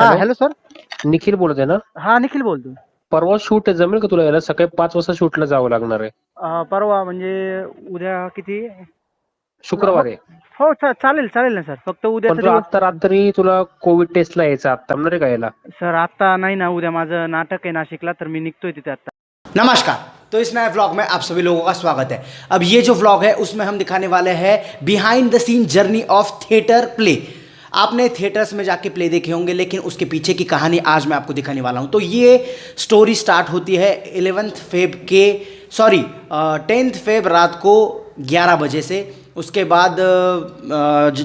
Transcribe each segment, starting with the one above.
हा hello hello sir. Nikhil बोलत आहे ना? हा निखिल बोलतो. परवा शूट आहे, जमेल का तुला यायला? सकाळी 5 वाजता शूटला जावं लागणार आहे. परवा म्हणजे उद्या किती? हो शुक्रवार आहे. हो चालेल चालेल ना सर. फक्त पण उद्याचा तुला दिवस. आता रात्री तुला कोविड टेस्टला यायचं, आता जमणार आहे का यायला? सर आता नाही ना, उद्या माझं नाटक आहे नाशिकला, तर मी निघतोय तिथे आता. नमस्कार। तो इस नए व्लॉग में आप सभी लोगों का स्वागत है। अब ये जो व्लॉग है उसमें हम दिखाने वाले हैं behind the scene journey of theatre play. आपने थिएटर्स में जाके प्ले देखे होंगे, लेकिन उसके पीछे की कहानी आज मैं आपको दिखाने वाला हूँ। तो ये स्टोरी स्टार्ट होती है 10th फेब रात को 11 बजे से। उसके बाद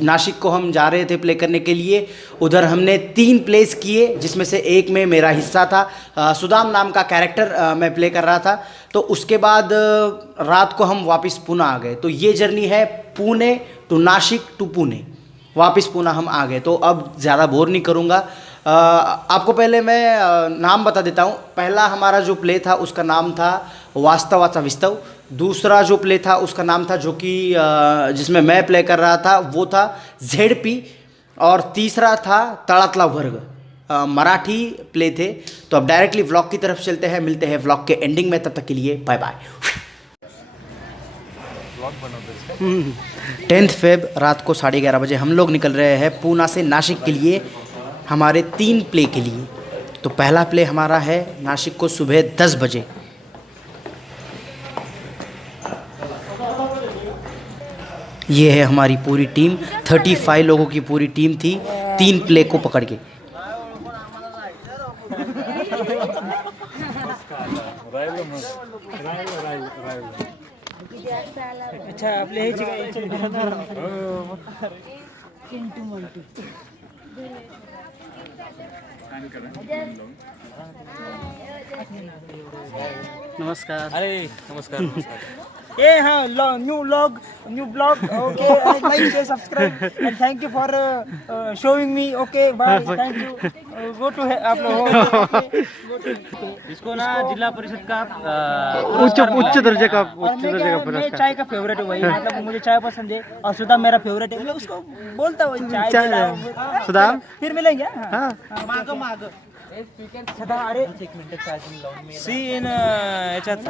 नासिक को हम जा रहे थे प्ले करने के लिए। उधर हमने 3 प्लेस किए, जिसमें से एक में मेरा हिस्सा था। सुदाम नाम का कैरेक्टर मैं प्ले कर रहा था। तो उसके बाद रात को हम वापस पुणे आ गए। तो ये जर्नी है पुणे टू नासिक टू पुणे। वापस पुणे हम आ गए। तो अब ज़्यादा बोर नहीं करूँगा। आपको पहले मैं नाम बता देता हूँ। पहला हमारा जो प्ले था उसका नाम था वास्तवाचा विस्तव। दूसरा जो प्ले था उसका नाम था, जो कि जिसमें मैं प्ले कर रहा था, वो था ZP। और तीसरा था तळातला वर्ग। मराठी प्ले थे। तो अब डायरेक्टली व्लॉग की तरफ चलते हैं, मिलते हैं व्लॉग के एंडिंग में। तब तक के लिए बाय बाय। 10th फेब रात को 11:30 बजे हम लोग निकल रहे हैं पुणे से नासिक के लिए, हमारे 3 प्ले के लिए। तो पहला प्ले हमारा है नासिक को सुबह 10 बजे। ये है हमारी पूरी टीम, 35 लोगों की पूरी टीम थी, 3 प्ले को पकड़ के। अच्छा आपले नमस्कार. अरे नमस्कार. ए हाँ new blog okay. Like share subscribe and thank you for showing me. Okay bye. Thank you. Go to आप लोग इसको ना जिला परिषद का उच्च दर्जे का मैं चाय का फेवरेट हूँ भाई. मतलब मुझे चाय पसंद है और सुधा मेरा फेवरेट है. मैं उसको बोलता हूँ चाय सुधा. फिर मिलेंगे. माग सदा. अरे एक मिनिट चार्जिंग लावून मी सी इन याच्यात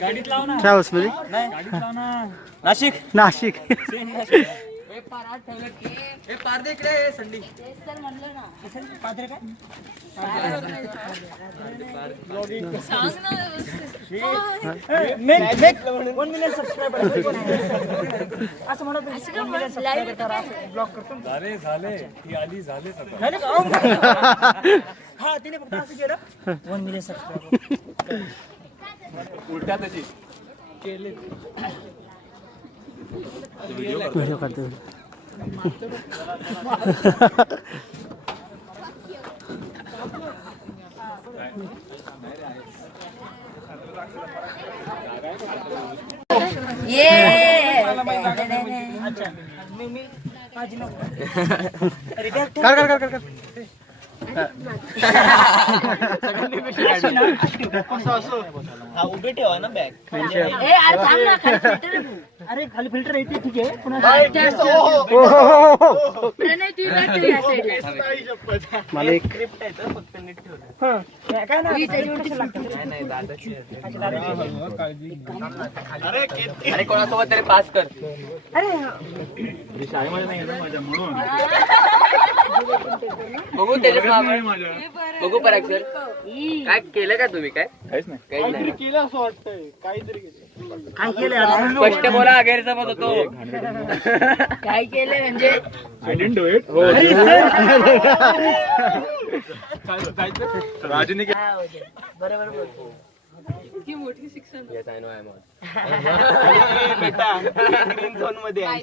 गाडीत लाव ना. क्या उसमें नाही गाडीत लाव ना. नाशिक नाशिक. पारदे इकडे संडी पादरे काय वन मिलियन सबस्क्रायबर असं म्हणत. 1 मिलियन सबस्क्रायबर करा. ब्लॉग करतो. झाले ती आली झाले झाले का? हा तिने फक्त असं केलं 1 मिलियन सबस्क्रायबर. उलट्या त्याची केले व्हिडिओ करतो. अच्छा मी माझी कर उभे ठेवा ना बॅग. अरे खाली फिल्टर येते. ठीक आहे. मला एक क्रिप्ट आहे तर फक्त नीट ठेवलं. काय अरे कोणासोबत तरी पास कर. शाळेमध्ये नाही ना माझ्या म्हणून बघू बघू पराग सर काय केलं का तुम्ही? काय काहीच नाही. काहीतरी केलं असं वाटतंय. काहीतरी काय केलं? स्पष्ट बोला. गैरसमज होतो. काय केलं म्हणजे आय डिडंट डू इट. राजूने बरोबर बोलतो. इतकी मोठी शिक्षण yes I know I am बेटा ग्रीन झोन मध्ये आहे.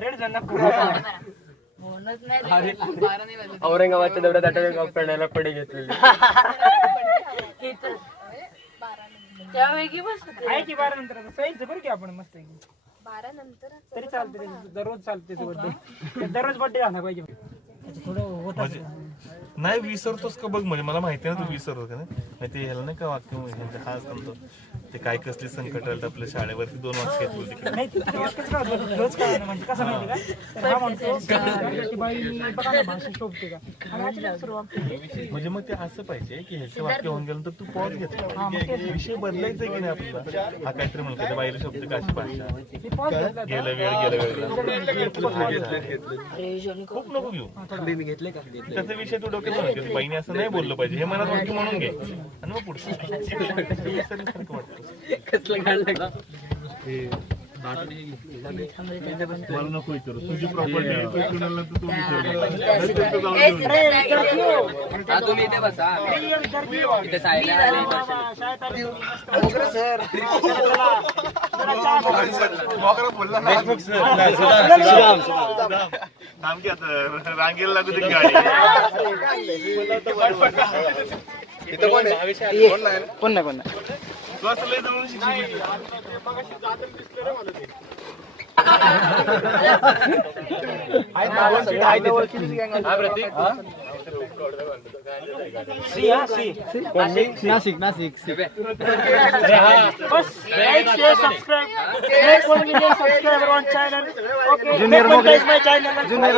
रेड झोन म्हणत नाही. 12 नाही वाजत. औरंगाबादच्या तेवढ्या ताटाला करण्याला पडे घेतलेली. तेव्हा वेगळी बस होते. आहे की 12 नंतर जायचं बरं की आपण मस्त. 12 नंतर तरी चालते. दररोज चालते. बर्थडे दररोज बर्थडे झाला पाहिजे. थोडं होत नाही विसरतोस का बघ. म्हणजे मला माहिती आहे ना तू विसरतो का नाही. ते ह्याला नाही का वाक्य हा सांगतो ते काय कसले संकट आलं आपल्या शाळेवरती 2 वाक्य आहेत बोल तिकडे. नाही ते रोज काय रोज काय म्हणजे कसं माहिती का हा म्हणतो ती बाई मी बघा ना भाषा शोभते का आणि अचानक सुरू वाक्य म्हणजे मग ते असं पाहिजे की ह्याचं वाक्य होऊन गेलं तर तू पॉज घेतला विषय बदलायचा की नाही आपला. हा काहीतरी म्हणतो त्या बाहेर शब्द काशी भाषा गेला वेळ खूप नको घेऊ त्याचा विषय तू डोक्यात आणू. बाईने असं नाही बोललं पाहिजे हे मनात वाक्य म्हणून घे आणि मग पुढचं मला नको विचारू तुझी प्रॉपर्टी तुम्ही इथे बसा इथे साईडला रांगेला लागू दे गाडी. कोण नाही तू असं लय जवळून शिक्षण नाशिक जूनियर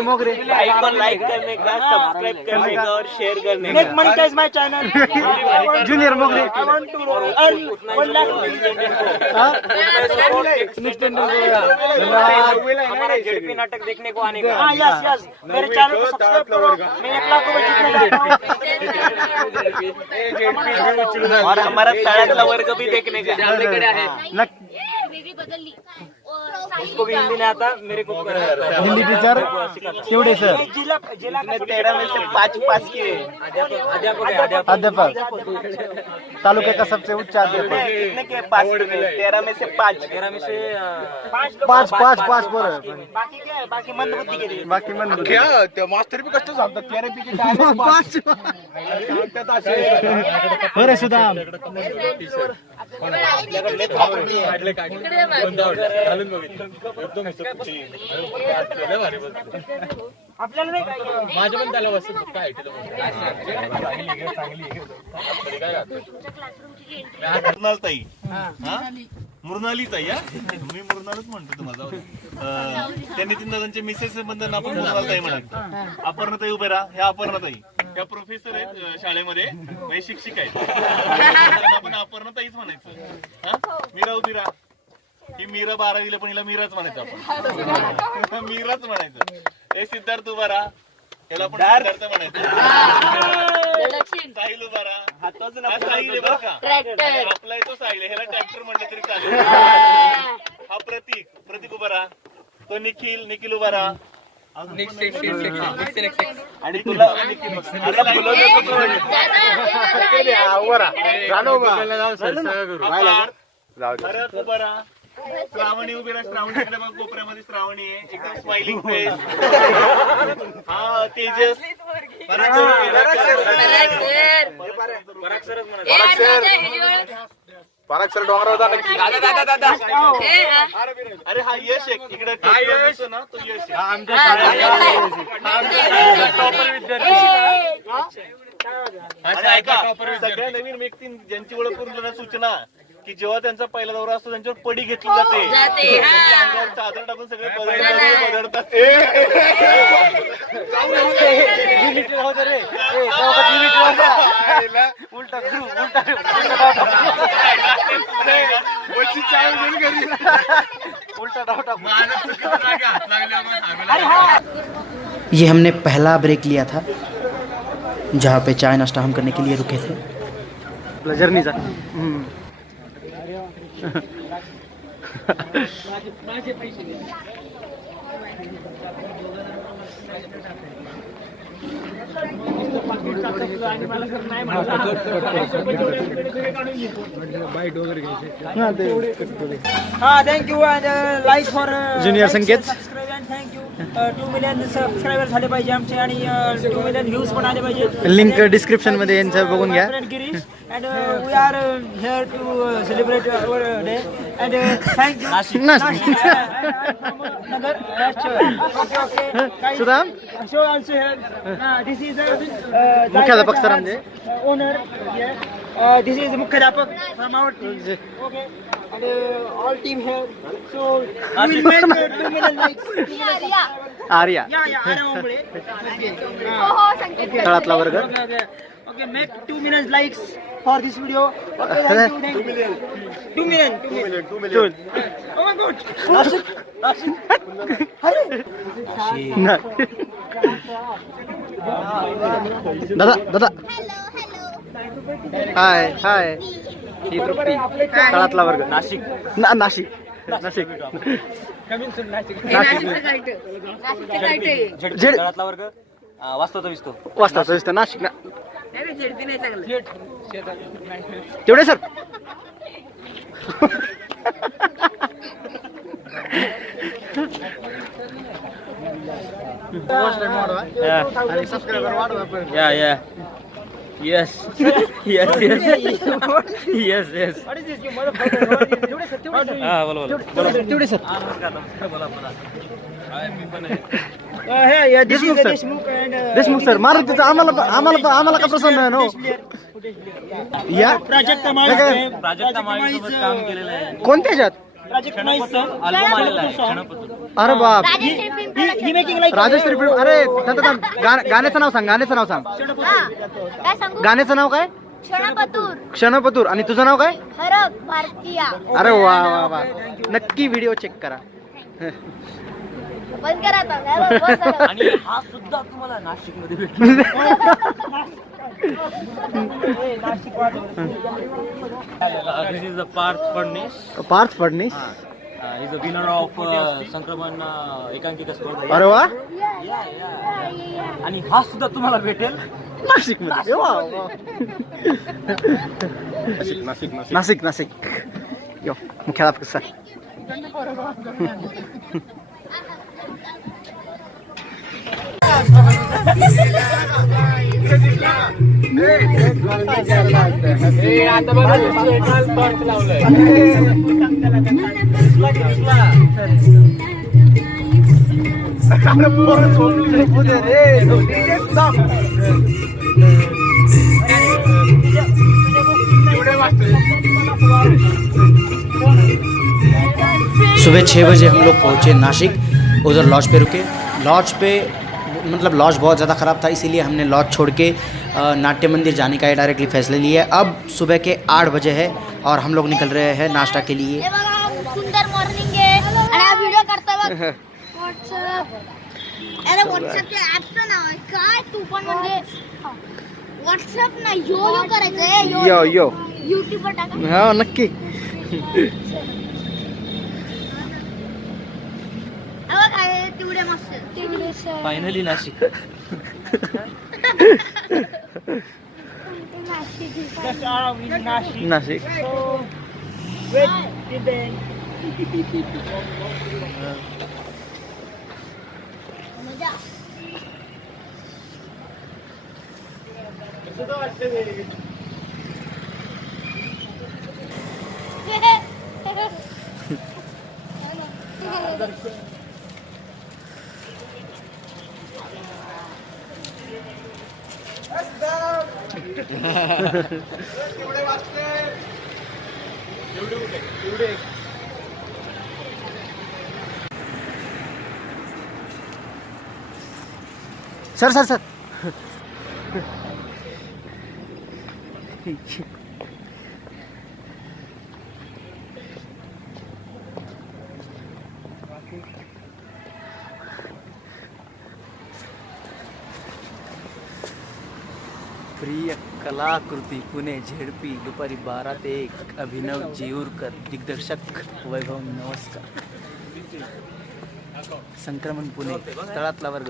मोगरे लाइक करने का सब्सक्राइब करने का और शेयर करने का monetise my channel junior Mogre I want to earn 1 lakh हमारा जेडपी नाटक देखने को आने का. हाँ यस मेरे चैनल को सब्सक्राइब करो. मैं 1 लाख रुपए जीतने जा रहा हूँ और हमारा शाळेतला वर्ग भी देखने का है. इसको भी हिंदी नहीं आता मेरे को हिंदी टीचर शिवडे सर जिला में 13 में से 5 पास किए. अध्यापक तालुके का सबसे उच्च अध्यापक कितने के पास 13 में से 5 13 में से 5 बोल. बाकी क्या है बाकी मंदबुद्धी के लिए बाकी मंदबुद्धी क्या त्या मास्टर भी कष्ट सांगतात 13 पैकी डायरेक्ट 5 बरे सुदाम आपल्याला नाही माझ्या पण त्याला बसत काय ताई मृणाली ताई मी मृणालच म्हणतो तुम्हाला. त्यांनी 3 दादांचे मिसेस बंधन आपण मृणाल ताई म्हणत. अपर्णाताई उभे राहा. ह्या अपर्णाताई ह्या प्रोफेसर आहेत शाळेमध्ये म्हणजे शिक्षिका आहेत. आपण अपर्णाताईच म्हणायचं. मीरा उभी राहा. ही मीरा 12वीला पण हिला मीराच म्हणायचं आपण. मीराच म्हणायचं. हे सिद्धार्थ उभा राहा. याला पण सिद्धार्थ म्हणायचं. साहिल उभा राहा. साहिल आहे बरं का आपला तो साहिल ह्याला ट्रॅक्टर म्हटलं तरी चालेल. हा प्रतीक उभा राहा. तो निखिल उभा राहा. आणि तुला भरत उभा राहा. श्रावणी उभी राहा. श्रावणीकडे बघ कोपऱ्यामध्ये श्रावणी आहे एकदम स्माइलिंग फेस. हा तेजस पराग सर डोंगरावर जा नक्की. अरे हा यश एक इकडे ना तो यश टॉपर विद्यार्थी. ऐका सगळ्या नवीन व्यक्ती ज्यांची ओळख करून देण्याची सूचना की जेव्हा त्यांचा पहिला दौरा असतो त्यांच्यावर पडी घेतली जाते. चादर टाकून सगळे बदलतात. ये हमने पहला ब्रेक लिया था जहाँ पे चाय नाश्ता हम करने के लिए रुके थे. जर्नीचा thank you like for junior Sanket. Thank you 2 million subscriber झाले पाहिजे आमचे आणि 2 मिलियन व्ह्यूज पण आले पाहिजे. लिंक डिस्क्रिप्शन मध्ये यांचं बघून घ्या. Girish and we are here to celebrate our day and thank you Nashik Nagar. Okay Sudam show also here. This is मुख्याध्यापक सर आमचे owner here This is मुख्याध्यापक from our team. Okay. And all team here. So we will make 2 million likes. Arya Yeah, Arya मुंबळे. तळातला वर्ग Okay, make 2 million likes for this video. Okay, thank you. 2 million. Oh my God. दादा हाय ही तृप्ती तळातला वर्ग नाशिक नाशिक तळातला वर्ग वास्तवचा विस्तो नाशिक ना तेवढे sir आणि सबस्क्रायबर वाढवा Yes. What is this, you motherfucker? तेवढे सर देशमुख सर मारुतीचं आम्हाला का प्रसन्न आहे नो या प्राजक्त काम केलेलं आहे. कोणत्या ह्याच्यात अल्बम आलेला आहे क्षणपत्र. अरे बाप ही मेकिंग लाईक राजश्री फिल्म अरे गाण्याचं नाव सांग काय सांगू गाण्याचं नाव काय क्षणपतूर क्षणपतूर आणि तुझं नाव काय हरक भारतीय अरे वा वा वा नक्की व्हिडिओ चेक करा बंद करा आता. बस झालं. आणि हा सुद्धा तुम्हाला नाशिक मध्ये भेटतो. This is the Parth Phadnis he's the winner of संक्रमण एकांकिका स्पर्धा. अरे वा आणि हा सुद्धा तुम्हाला भेटेल नाशिक मध्ये नाशिक यो मुख्याध्यापक सर सुबह 6 बजे हम लोग पहुँचे नासिक उधर लॉज पे रुके लॉज पे मतलब लॉज बहुत ज़्यादा ख़राब था इसीलिए हमने लॉज छोड़ के नाट्य मंदिर जाने का डायरेक्टली फैसला लिया है। अब सुबह के 8 बजे है और हम लोग निकल रहे हैं नाश्ता के लिए। हे बघा सुंदर मॉर्निंग आहे आणि हा व्हिडिओ करता बघ व्हॉट्सअप अरे व्हॉट्सअपच्या ॲपचं नाव आहे काय तू पण म्हणजे व्हॉट्सअप ना यो करायचं आहे यो YouTube वर टाका हा नक्की बघ आहे तेवढे मस्त तेवढे फायनली नाशिक नाशिक सर प्रिय कलाकृती पुणे झेडपी दुपारी 12 ते 1 अभिनव जेऊरकर दिग्दर्शक वैभव नमस्कार संक्रमण पुणे तळातला वर्ग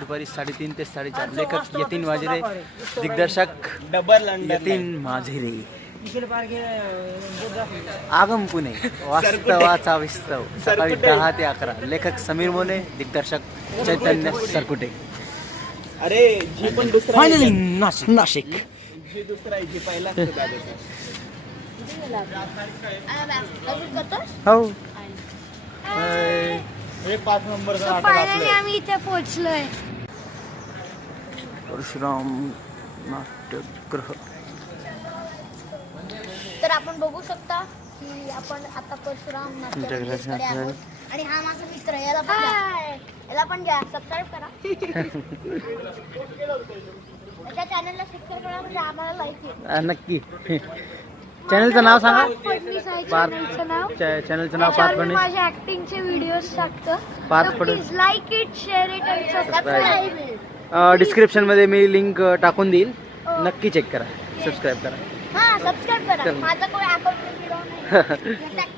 दुपारी 3:30 ते 4:30 लेखक यतीन वाजिरे दिग्दर्शक यतीन माझिरे आगम पुणे वास्तवाचा विस्तव सकाळी 10 ते 11 लेखक समीर मोने दिग्दर्शक चैतन्य सरकुटे अरे जी पण दुसरा फायनली नाशिक जी दुसरा आहे जी पहिला हो हे 5 नंबरचा फायनली आम्ही इथे पोहोचलोय परशुराम नाट्यगृह आपण बघू शकता की आपण आता परशुराम नाट्यमंदिरकडे आहोत. आणि हा माझा मित्र याला पण घ्या. याला पण घ्या, सबस्क्राईब करा. त्या चॅनलला सबस्क्राईब करा म्हणजे आम्हाला लाईक येईल. नक्की. चॅनलचं नाव सांगा. फडणीस आहे चॅनलचं नाव. चॅनलचं नाव पार्थ त्याच्यावर मी फडणीस. माझे ऍक्टिंगचे व्हिडिओज टाकतो. Parth Phadnis. Please like it, share it and subscribe. Description मध्ये मी लिंक टाकून देईल. नक्की चेक करा, सबस्क्राईब करा. हा सबस्क्राईब करा. माझा कोणी अकाउंट व्हिडिओ नाही.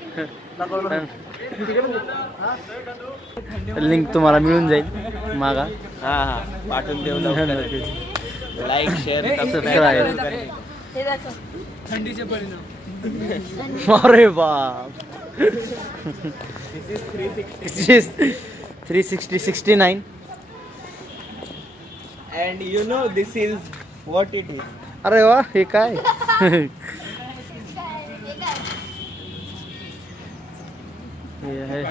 लिंक तुम्हाला मिळून जाईल मागा. पाठवून देऊ लाईक शेअर सबस्क्राईब. हे दाखव. अरे बाप. 369. and you know this is what it is. अरे वा, हे काय. हे आहे.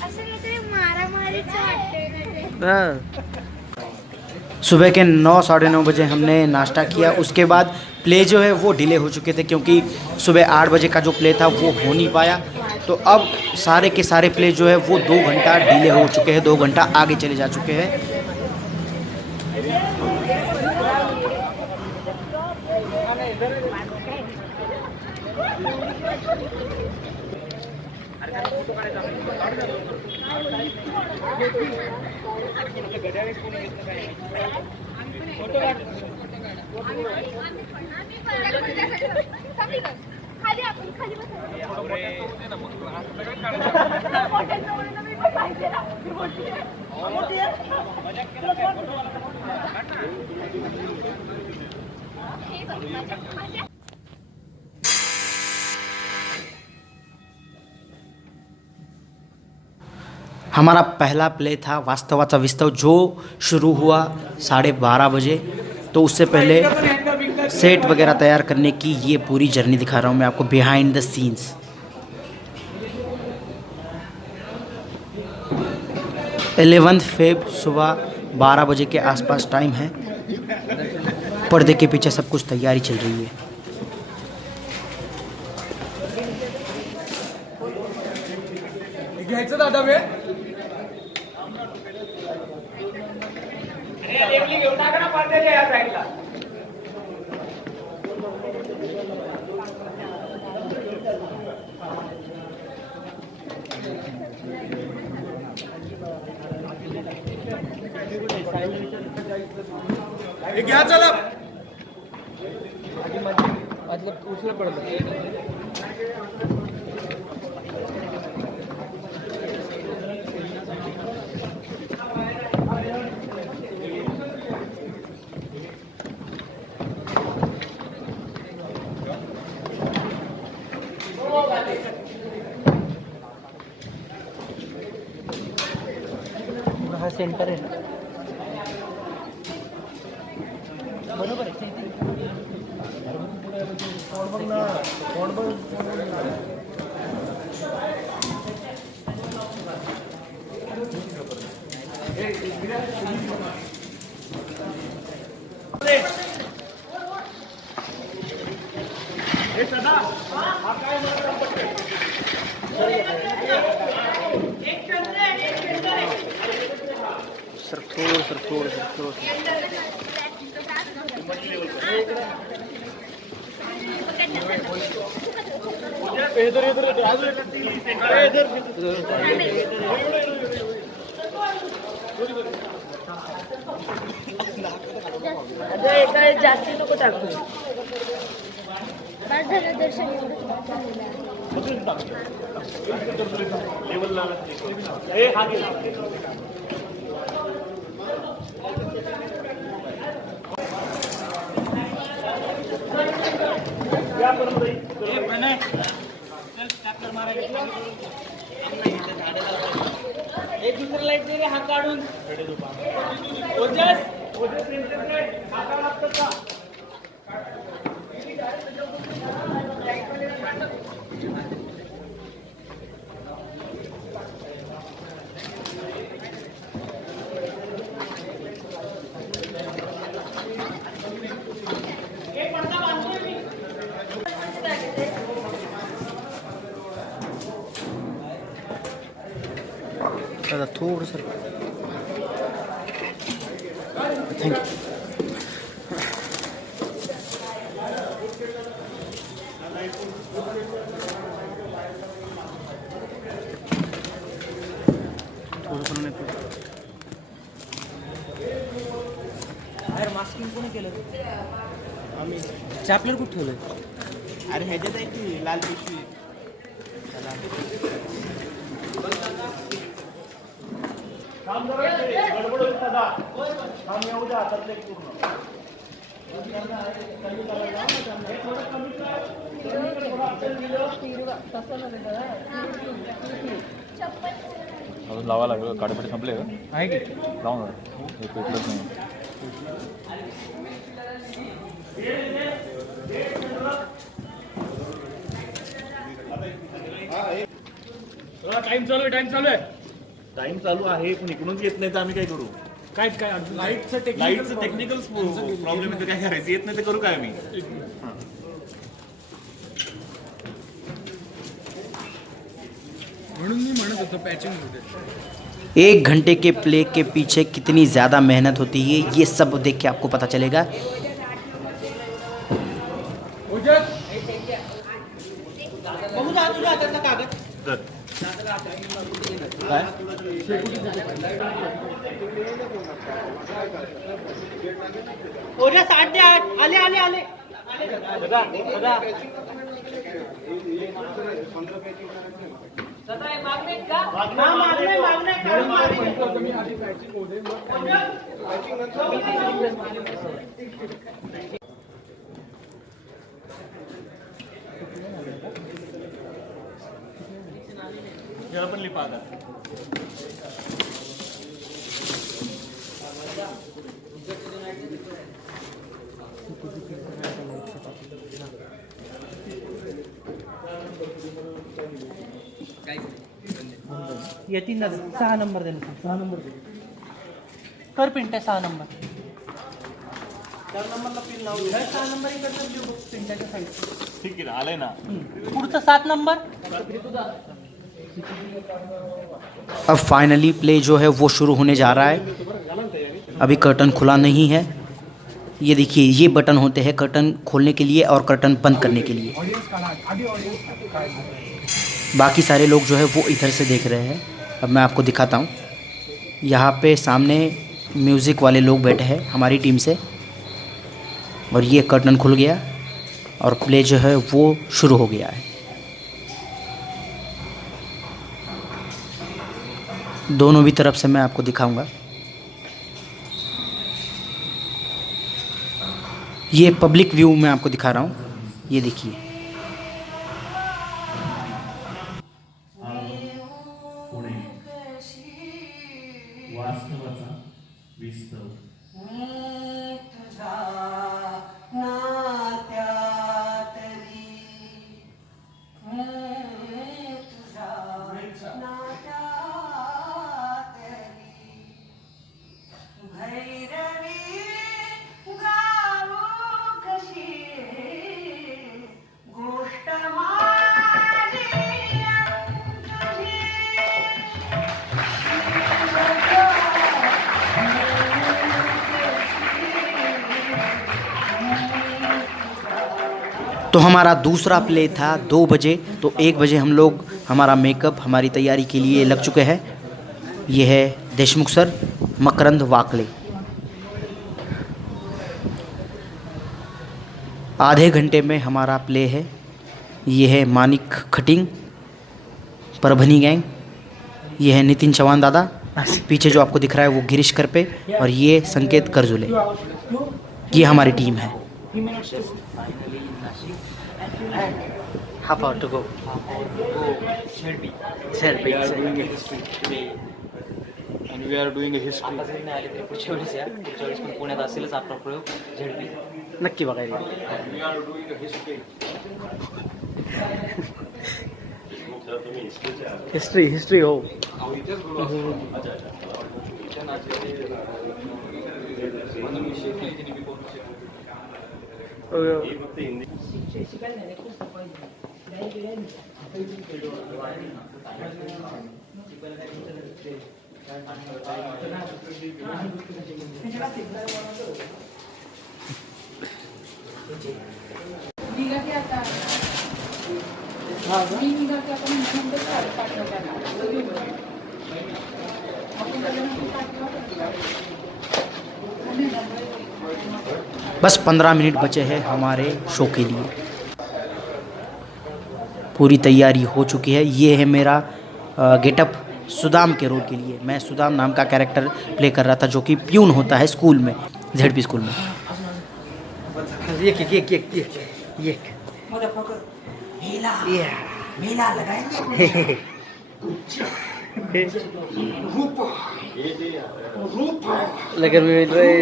असं काहीतरी मारामारीचं वाटतंय ना ते. हाँ. सुबह के 9-9:30 बजे हमने नाश्ता किया. उसके बाद प्ले जो है वो डिले हो चुके थे क्योंकि सुबह 8 बजे का जो प्ले था वो हो नहीं पाया. तो अब सारे के सारे प्ले जो है वो 2 घंटा डिले हो चुके हैं, 2 घंटा आगे चले जा चुके हैं. खाली आपण खाली हमारा पहला प्ले था वास्तवाचा विस्तव जो शुरू हुआ 12:30 बजे. तो उससे पहले सेट वगैरह तैयार करने की ये पूरी जर्नी दिखा रहा हूँ मैं आपको बिहाइंड द सीन्स. 11 फेब सुबह 12 बजे के आसपास टाइम है. पर्दे के पीछे सब कुछ तैयारी चल रही है. घ्यायचं दादा वेळ. घ्या चला. उचल पडलं. हा सेंटर आहे ना. बरोबर आहे. सर थोडं. जास्ती नको टाकू. बस झालं दर्शन एक दुसरी लाईट दे रे, हात काढून. थोडंसं थँक्यू. बाहेर मास्किंग कोणी केलं? आम्ही. चॅपलर कुठे ठेवलंय? अरे ह्याच्यात आहे की लाल पिशवी. अजून लावा लागेल. काडेपट्टी संपले का? आहे की? लावून हे पेटलंच नाही. टाइम चालू आहे पण इकडूनच येत नाही तर आम्ही काय करू? काय लाईटचं टेक्निकल प्रॉब्लेम आहे. काय करायचं? येत नाही तर करू काय आम्ही? म्हणून मी म्हणत होतो पॅचिंग होते. 1 घंटे के प्ले के पीछे कितनी ज़्यादा मेहनत होती है ये सब देख के आपको पता चलेगा. तर आले आले आले. याला पण लिपा आता. येतील ना. 6 नंबर दे ना. 6 नंबर कर पिंट्या. 6 नंबर. 4 नंबरला पिन लावू. 6 नंबर इकडनं देऊ बघ पिंट्याच्या साईड. ठीक आहे आलंय ना. पुढचं 7 नंबर. अब फाइनली प्ले जो है वो शुरू होने जा रहा है. अभी कर्टन खुला नहीं है. ये देखिए ये बटन होते हैं कर्टन खोलने के लिए और कर्टन बंद करने के लिए. बाकी सारे लोग जो है वो इधर से देख रहे हैं. अब मैं आपको दिखाता हूँ. यहाँ पे सामने म्यूज़िक वाले लोग बैठे हैं हमारी टीम से और ये कर्टन खुल गया और प्ले जो है वो शुरू हो गया है. दोनों भी तरफ से मैं आपको दिखाऊंगा. ये पब्लिक व्यू मैं आपको दिखा रहा हूँ. ये देखिए तो हमारा दूसरा प्ले था 2 बजे. तो 1 बजे हम लोग हमारा मेकअप हमारी तैयारी के लिए लग चुके हैं. ये है देशमुख सर, मकरंद वाकले. आधे घंटे में हमारा प्ले है. ये है मानिक खटिंग, परभनी गैंग. ये है नितिन चौहान दादा. पीछे जो आपको दिख रहा है वो गिरीश करपे और ये संकेत करजुले. ये हमारी टीम है. Half hour to go. Selfie. And we are doing a history. आता जरी नाही आले तरी पुढच्या वेळेस या. पुढच्या वेळेस पण पुण्यात असेलच आपला प्रयोग. झेडपी नक्की बघायला. We are doing a history. History हो. निघा की आता मी निघा की आपण नंतर पाठवू त्यांना. बस 15 मिनट बचे हैं हमारे शो के लिए। पूरी तैयारी हो चुकी है। ये है मेरा गेटअप सुदाम के रोल के लिए। मैं सुदाम नाम का कैरेक्टर प्ले कर रहा था जो कि प्यून होता है स्कूल में, ZP स्कूल में। ये मेला लगाएंगे। लगन में मिल रहे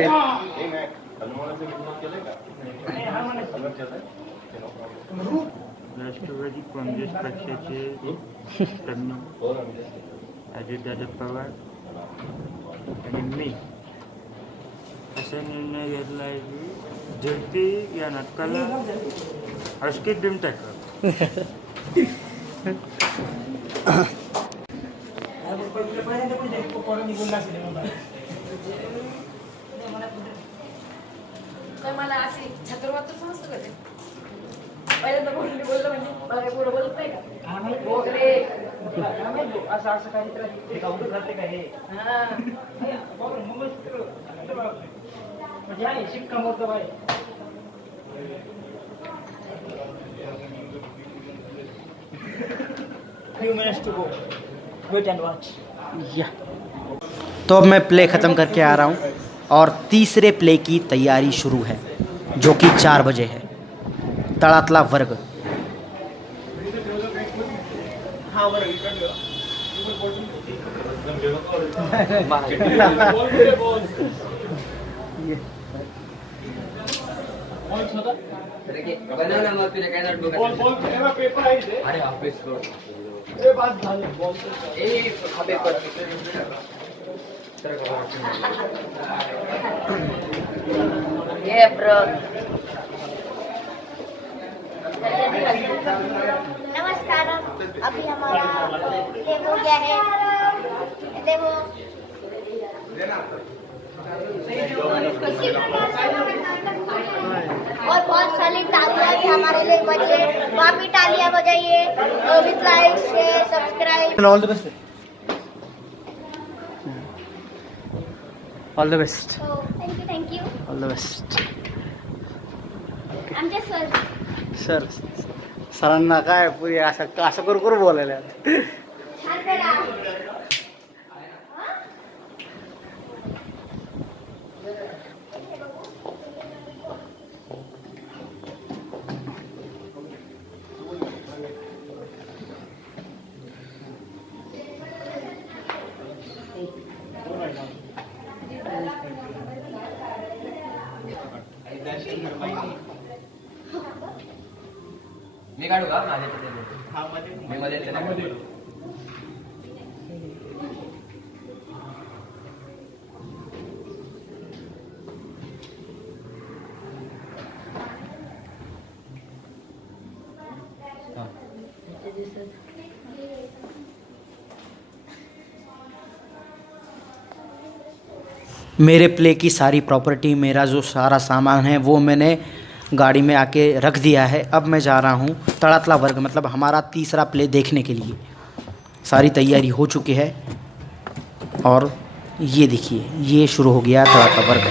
राष्ट्रवादी काँग्रेस पक्षाचे तरुण अजितदादा पवार आणि मी असा निर्णय घेतला आहे की झडपी या नाटकाला अस्किट देऊन टाका. तर मला अशी छत्रवाद समजतं का ते पहिल्यांदा बोलले बोललं म्हणजे मला काही पुढं बोलत नाही का वगैरे असं असं काहीतरी गावडं करते का हे हा म्हणजे आहे शिक्कामोर्तब आहे. Few minutes to go. Wait and watch. तो अब मैं प्ले ख़त्म करके आ रहा हूँ और तीसरे प्ले की तैयारी शुरू है जो कि 4 बजे है। तड़ातला वर्ग। बनव ना मग तुला काय नोटबुक अरे ऑफिस हा पेपर ये ब्रो नमस्कार। अभी हमारा ये हो गया है, देखो और बहुत सारी तालियां भी हमारे लिए बजे। वहाँ भी तालियां बजाइए। विद like share subscribe. All the best. All the best. Thank you All the best. आमच्या सर सरांना काय पुरी असं असं करू बोलायला. छान करा। मी काढू का माझ्या मी मध्ये मेरे प्ले की सारी प्रॉपर्टी, मेरा जो सारा सामान है वो मैंने गाड़ी में आके रख दिया है। अब मैं जा रहा हूँ तड़ातला वर्ग, मतलब हमारा तीसरा प्ले देखने के लिए। सारी तैयारी हो चुकी है और ये देखिए ये शुरू हो गया तड़ातला वर्ग।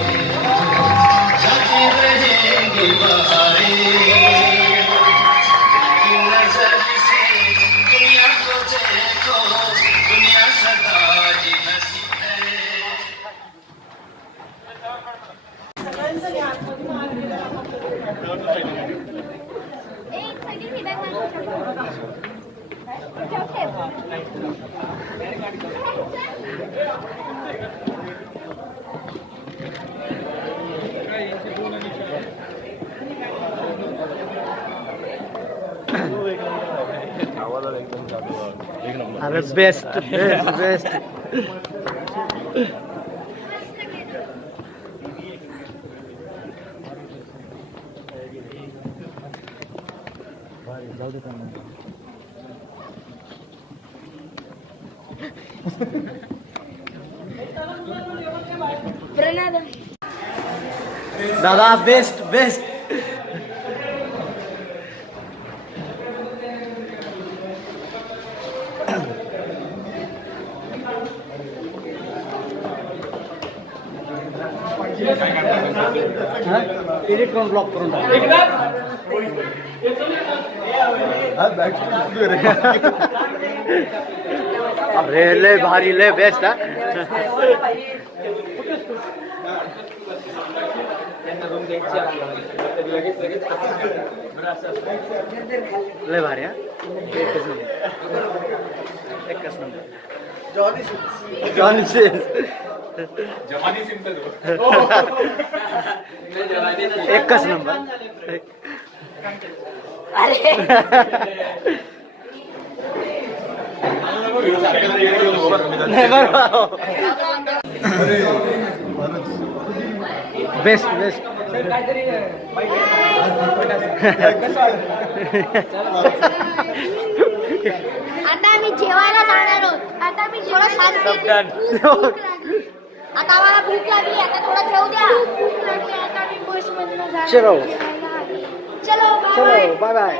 अरे बेस्ट बेस्ट बेस्ट. प्रणय दादा बेस्ट बेस्ट. एडिट करून ब्लॉक करून अरे लय भारी लय बेस्ट हा. लय भारी हा. एकच नंबर. जॉनी सीन्स एकच नंबर. Best best. आता आम्ही जेवायला जाणार आहोत. आता मी थोडं शांती. आता आम्हाला भूक लागली. आता थोडं ठेवू द्या. भूक लागली. आता मी बस मधून जाणार. चलो चलो चलो बाय बाय.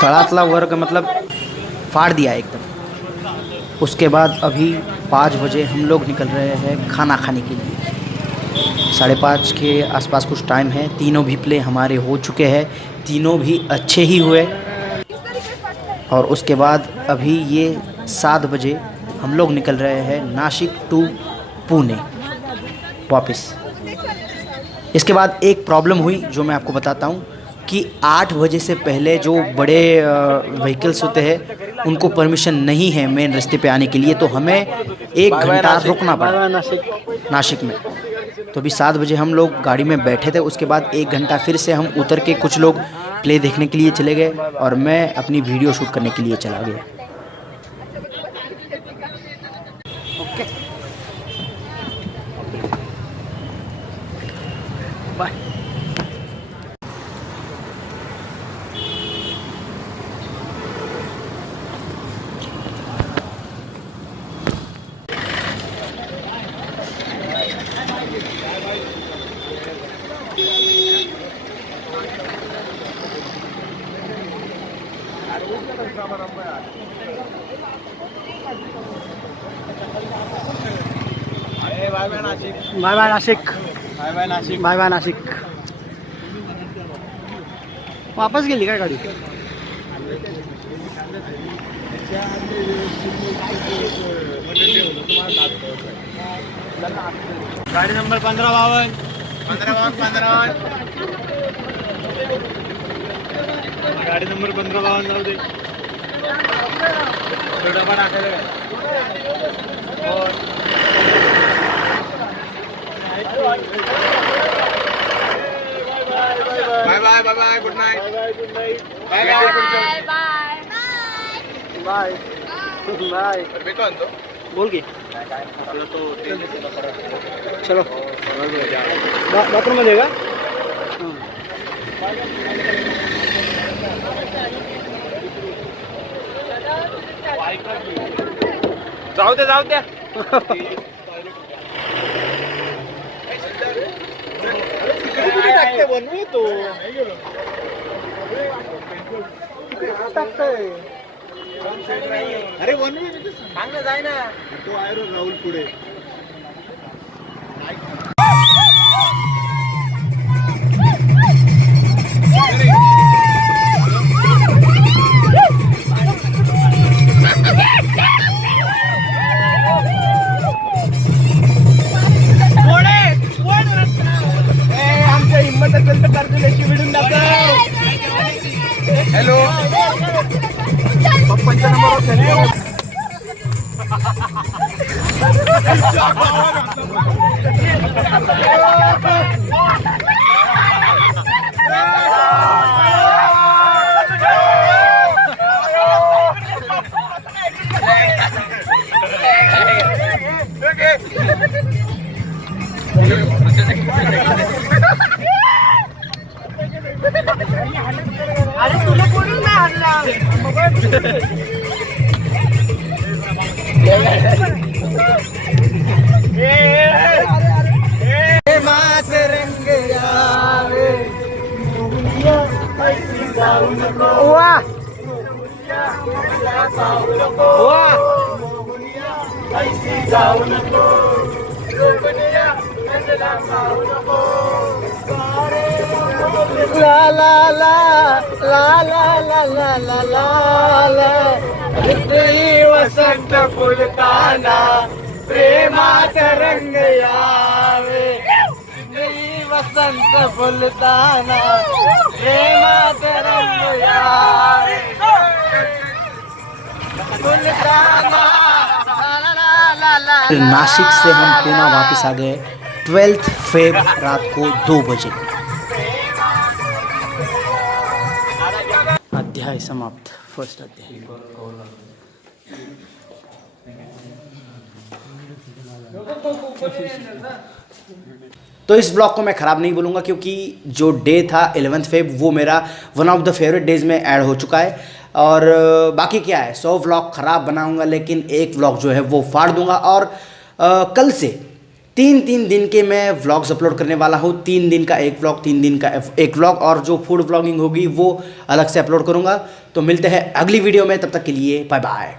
तड़ातला वर्ग मतलब फाड़ दिया एकदम. उसके बाद अभी 5 बजे हम लोग निकल रहे हैं खाना खाने के लिए. 5:30 के आसपास कुछ टाइम है. तीनों भी प्ले हमारे हो चुके हैं. तीनों भी अच्छे ही हुए. और उसके बाद अभी ये 7 बजे हम लोग निकल रहे हैं नासिक टू पुणे वापस. इसके बाद एक प्रॉब्लम हुई जो मैं आपको बताता हूँ कि 8 बजे से पहले जो बड़े व्हीकल्स होते हैं उनको परमिशन नहीं है मेन रास्ते पे आने के लिए. तो हमें 1 घंटा रुकना पड़ा नासिक में. तो अभी 7 बजे हम लोग गाड़ी में बैठे थे. उसके बाद 1 घंटा फिर से हम उतर के कुछ लोग प्ले देखने के लिए चले गए और मैं अपनी वीडियो शूट करने के लिए चला गया. Bye. Bye bye Nashik. Bye bye Nashik. Bye bye Nashik. वापस गेली काय गाडी. गाडी नंबर 1552. गाडी नंबर 1552 जाऊ दे. डबा टाकायला bye bye bye bye. Good night. Bye bye bye bye. बोल की. चलो बाथरूम मध्ये का. जाऊ दे जाऊ द्या. बनवू तो अरे बनवू सांग ना. जाय ना तो आहे राहुल पुढे. आमच्या हिंमत असेल तर कर्ज लेखी मिळून दाखव. हॅलो पप्पांचा नंबर. अरे तुला कोणी नाही आणला. ला ला ला ला ला ला ला ला ला ला वसंत फुलताना प्रेमाचा रंग यावे वसंत फुलताना प्रेमाचा रंग यावे नासिक से हम पुणे वापस आ गए 12 फेब रात को 2 बजे। अध्याय समाप्त। फर्स्ट अध्याय। तो इस ब्लॉग को मैं ख़राब नहीं बोलूँगा क्योंकि जो डे था 11 फेब वो मेरा one of the favourite days में ऐड हो चुका है। और बाकी क्या है, 100 व्लॉग ख़राब बनाऊँगा लेकिन एक व्लॉग जो है वो फाड़ दूँगा। और कल से 3 दिन के मैं व्लॉग्स अपलोड करने वाला हूँ। 3 दिन का एक व्लॉग, 3 दिन का एक व्लॉग, और जो फूड व्लॉगिंग होगी वो अलग से अपलोड करूँगा। तो मिलते हैं अगली वीडियो में, तब तक के लिए बाय बाय।